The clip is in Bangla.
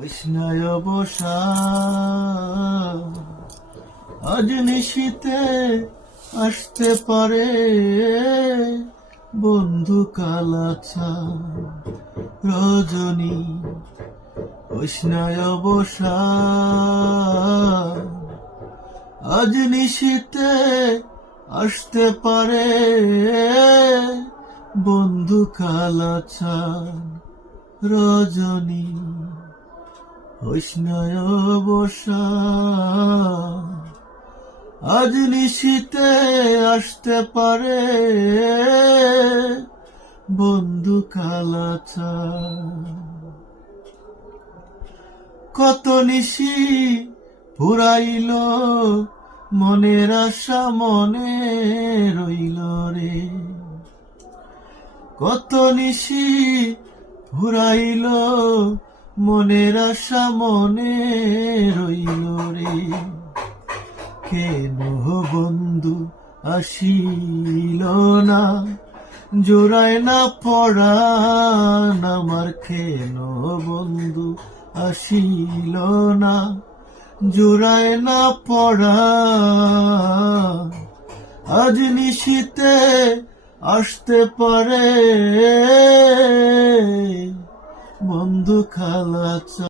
কৃষ্ণায় বসা আজ নিশীতে আসতে পারে বন্ধু কালাছা রজনী। কৃষ্ণায় বসা আজ নিশীতে আসতে পারে বন্ধু কালাছা রজনী। কৃষ্ণায় বসা আজ নিশীতে আসতে পারে বন্ধু কালাছা। কত নিশি ফুরাইল মনের আশা মনে রইল রে। কত নিশি ফুরাইল মনের আশা মনে রইল রে। কেন বন্ধু আসিল না জোড়ায় না পড়ান আমার। কেন বন্ধু আসিল না জোড়ায় না পড়ান। আজ নিশীতে আসতে পারে বন্ধু কালাছা।